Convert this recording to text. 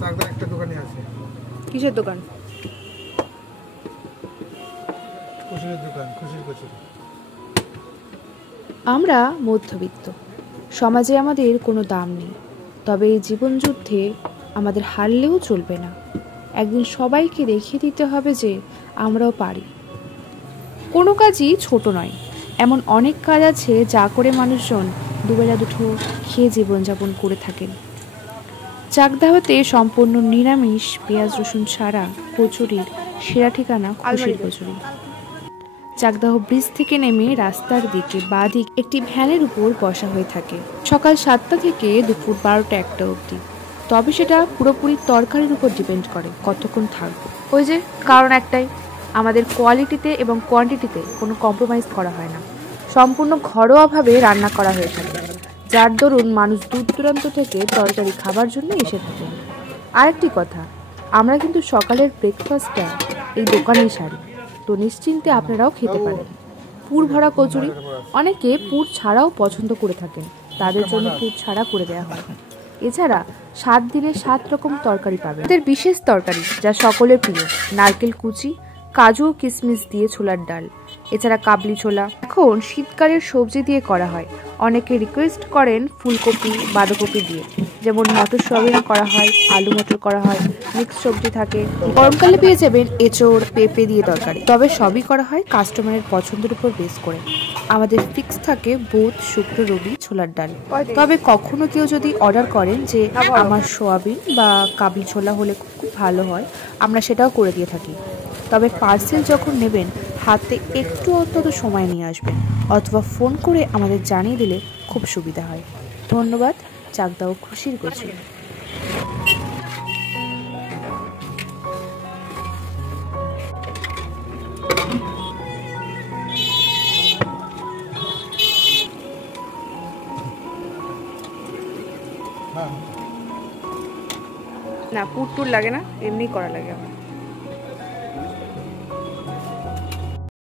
চাকদার একটা দোকানই আছে। কিসের দোকান? কচুরির দোকান, খুশির কচুরি। আমরা মধ্যবিত্ত, সমাজে আমাদের কোনো দাম নেই, তবে এই জীবনযুদ্ধে আমাদের হারলেও চলবে না। একদিন সবাইকে দেখিয়ে দিতে হবে যে আমরাও পারি। কোনো কাজই ছোট নয়, এমন অনেক কাজ আছে যা করে মানুষজন দুবেলা দুটো খেয়ে জীবনযাপন করে থাকেন। চাকদা হতে সম্পূর্ণ নিরামিষ, পেঁয়াজ রসুন ছাড়া কচুরির সেরা ঠিকানা খুশির কচুরি। চাকদাহ ব্রিজ থেকে নেমে রাস্তার দিকে বাঁ দিক একটি ভ্যানের উপর বসা হয়ে থাকে সকাল 7টা থেকে দুপুর 12টা 1টা অবধি। তবে সেটা পুরোপুরি তরকারির উপর ডিপেন্ড করে কতক্ষণ থাকবো। ওই যে কারণ একটাই, আমাদের কোয়ালিটিতে এবং কোয়ান্টিটিতে কোনো কম্প্রোমাইজ করা হয় না। সম্পূর্ণ ঘরোয়াভাবে রান্না করা হয়ে থাকে, যার দরুন মানুষ দূর দূরান্ত থেকে তরকারি খাবার জন্য এসে থাকেন। আরেকটি কথা, আমরা কিন্তু সকালের ব্রেকফাস্টটা এই দোকানেই সারি, তো নিশ্চিন্তে আপনারাও খেতে পারেন। পুর ভরা কচুরি, অনেকে পুর ছাড়াও পছন্দ করে থাকেন, তাদের জন্য পুর ছাড়া করে দেওয়া হয়। এছাড়া 7 দিনে 7 রকম তরকারি পাবেন। এদের বিশেষ তরকারি যা সকলের প্রিয়, নারকেল কুচি, কাজু ও কিশমিশ দিয়ে ছোলার ডাল, এছাড়া কাবলি ছোলা এখন শীতকালের সবজি দিয়ে করা হয়। অনেকে রিকোয়েস্ট করেন ফুলকপি বাঁধাকপি দিয়ে, যেমন মটর সোয়াবিন করা হয়, আলু মটর করা হয়, মিক্স সবজি থাকে। গরমকালে পেয়ে যাবেন এঁচোড় পেঁপে দিয়ে তরকারি, তবে সবই করা হয় কাস্টমারের পছন্দের উপর বেস করে। আমাদের ফিক্স থাকে বুধ শুক্র রবি ছোলার ডাল। তবে কখনো কেউ যদি অর্ডার করেন যে আমার সোয়াবিন বা কাবলি ছোলা হলে খুব ভালো হয়, আমরা সেটাও করে দিয়ে থাকি। তবে পার্সেল যখন নেবেন হাতে একটু অন্তত সময় নিয়ে আসবেন, অথবা ফোন করে আমাদের জানিয়ে দিলে খুব সুবিধা হয়। ধন্যবাদ। চাকদা ও খুশির কচুরি। না পুর টুর লাগে না, এমনি করা লাগে আমার।